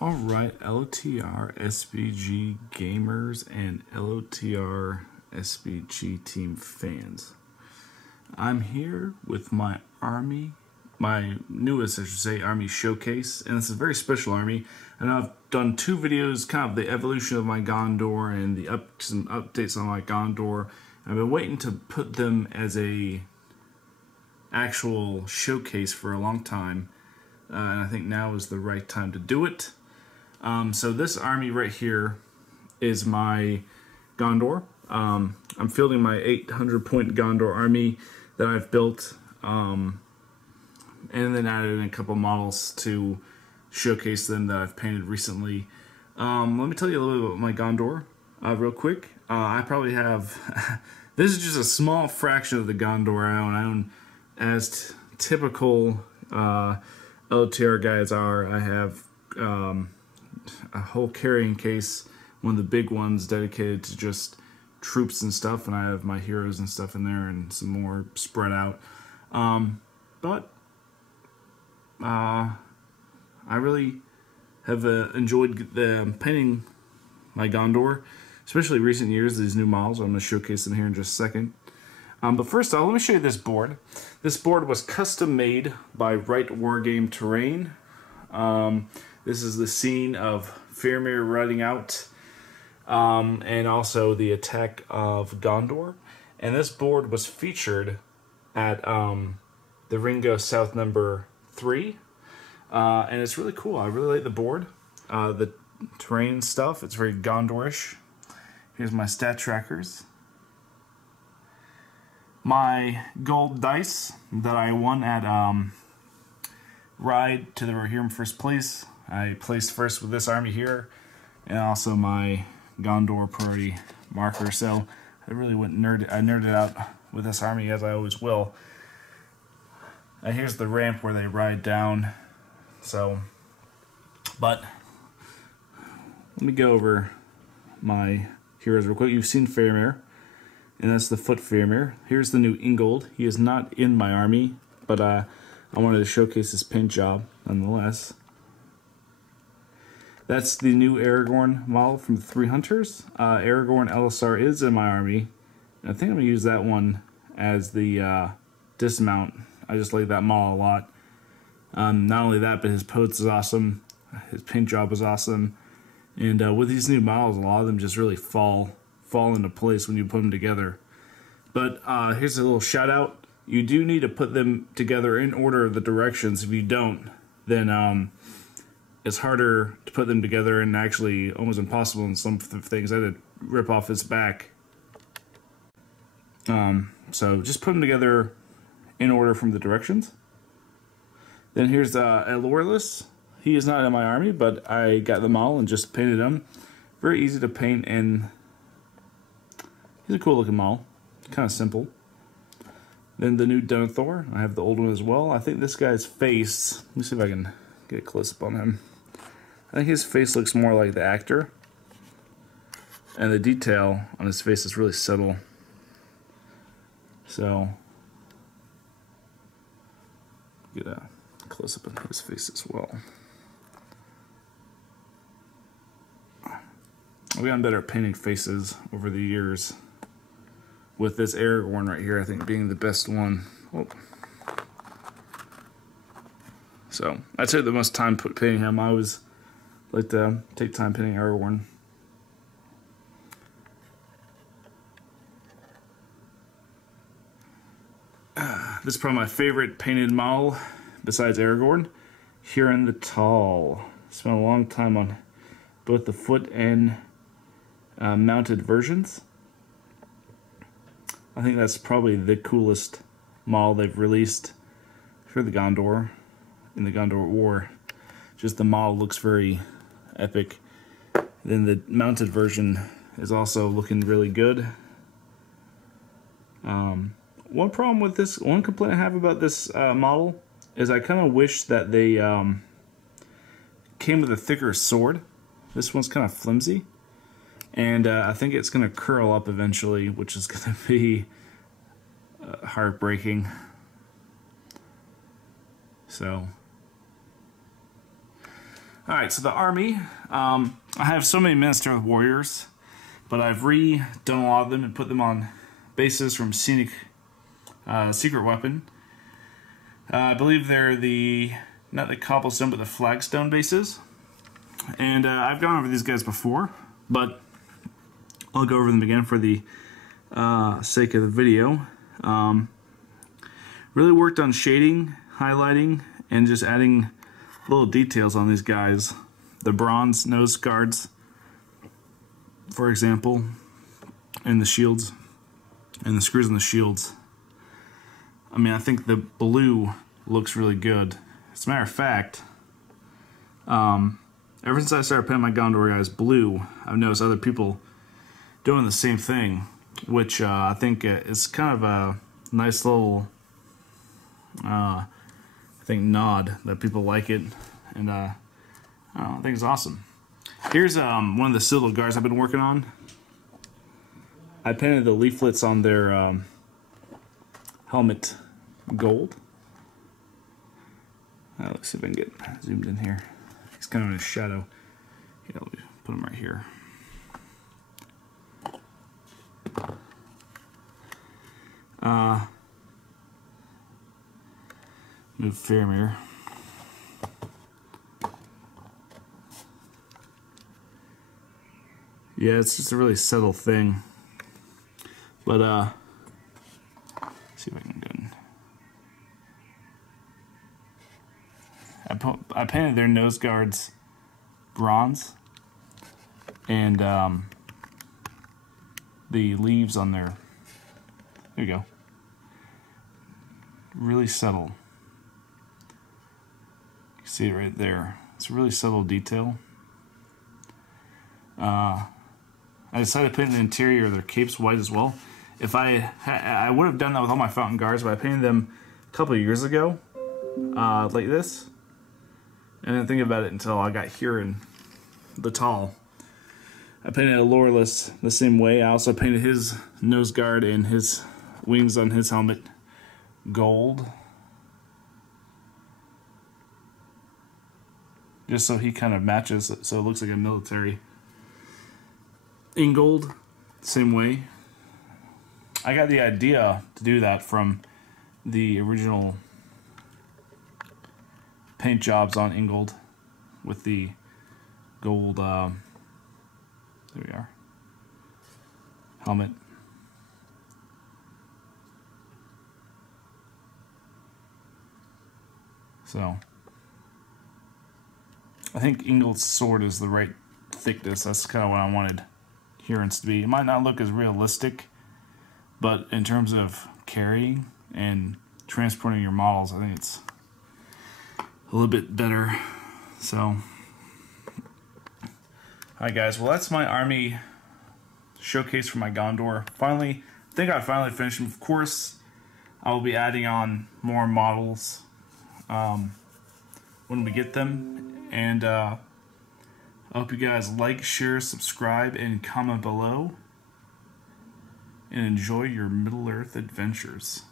Alright, LOTR SBG gamers and LOTR SBG team fans. I'm here with my army, my newest, I should say, army showcase, and it's a very special army. And I've done two videos, kind of the evolution of my Gondor and some updates on my Gondor. I've been waiting to put them as a actual showcase for a long time, and I think now is the right time to do it. So this army right here is my Gondor. I'm fielding my 800-point Gondor army that I've built, and then added in a couple models to showcase them that I've painted recently. Let me tell you a little bit about my Gondor real quick. I probably have... this is just a small fraction of the Gondor I own. As typical LTR guys are, I have a whole carrying case, one of the big ones dedicated to just troops and stuff, and I have my heroes and stuff in there and some more spread out. But I really have enjoyed painting my Gondor, especially recent years, these new models. I'm going to showcase them here in just a second. But first off, let me show you this board. This board was custom made by Right Wargame Terrain. This is the scene of Faramir riding out, and also the attack of Gondor. And this board was featured at the Ringo South number 3. And it's really cool. I really like the board. The terrain stuff, it's very Gondorish. Here's my stat trackers. My gold dice that I won at Ride to the Rohirrim first place. I placed first with this army here, and also my Gondor priority marker. So I really nerded out with this army, as I always will. Here's the ramp where they ride down. So, but let me go over my heroes real quick. You've seen Faramir, and that's the foot Faramir. Here's the new Ingold. He is not in my army, but I wanted to showcase his paint job nonetheless. That's the new Aragorn model from the Three Hunters. Aragorn LSR is in my army. I think I'm going to use that one as the dismount. I just like that model a lot. Not only that, but his pose is awesome. His paint job is awesome. And with these new models, a lot of them just really fall into place when you put them together. But here's a little shout out. You do need to put them together in order of the directions. If you don't, then it's harder to put them together, and actually almost impossible in some things. I had to rip off his back. So just put them together in order from the directions. Then here's Elorlis. He is not in my army, but I got them all and just painted them. Very easy to paint, and he's a cool looking model. Kind of simple. Then the new Denethor. I have the old one as well. I think this guy's face, let me see if I can get a close up on him. I think his face looks more like the actor, and the detail on his face is really subtle. So get a close up on his face as well. I've gotten better at painting faces over the years, with this Aragorn right here, I think, being the best one. Oh. So I took the most time painting him. I always like to take time painting Aragorn. This is probably my favorite painted model besides Aragorn. Huron the Tall. Spent a long time on both the foot and mounted versions. I think that's probably the coolest model they've released for the Gondor, in the Gondor War. Just the model looks very epic. Then the mounted version is also looking really good. One problem with this, one complaint I have about this model is I kind of wish that they came with a thicker sword. This one's kind of flimsy. And I think it's going to curl up eventually, which is going to be heartbreaking. So Alright, so the army, I have so many Minas Tirith warriors, but I've redone a lot of them and put them on bases from Secret Weapon. I believe they're not the cobblestone, but the flagstone bases. And I've gone over these guys before, but I'll go over them again for the sake of the video. Really worked on shading, highlighting, and just adding little details on these guys. The bronze nose guards, for example, and the shields, and the screws on the shields. I mean, I think the blue looks really good. As a matter of fact, ever since I started painting my Gondor guys blue, I've noticed other people doing the same thing, which I think is kind of a nice little, I think, nod that people like it, and I don't know, I think it's awesome. Here's one of the Citadel guards I've been working on. I painted the leaflets on their helmet gold. Let's see if I can get zoomed in here. He's kind of in a shadow. Yeah, let me put him right here. Move Faramir. Yeah, it's just a really subtle thing. But let's see if I can go. I painted their nose guards bronze, and the leaves on there. There you go. Really subtle. You see it right there. It's a really subtle detail. I decided to paint the interior of their capes white as well. If I would have done that with all my fountain guards, but I painted them a couple of years ago, like this. I didn't think about it until I got here in the tall. I painted a Loreless the same way. I also painted his nose guard and his wings on his helmet gold, just so he kind of matches, so it looks like a military. Ingold, same way. I got the idea to do that from the original paint jobs on Ingold with the gold, there we are, helmet. So, I think Ingold's sword is the right thickness. That's kind of what I wanted Hurons to be. It might not look as realistic, but in terms of carrying and transporting your models, I think it's a little bit better. So, alright guys, well that's my army showcase for my Gondor. Finally, I think I finally finished them. Of course, I will be adding on more models when we get them. And I hope you guys like, share, subscribe, and comment below. And enjoy your Middle-earth adventures.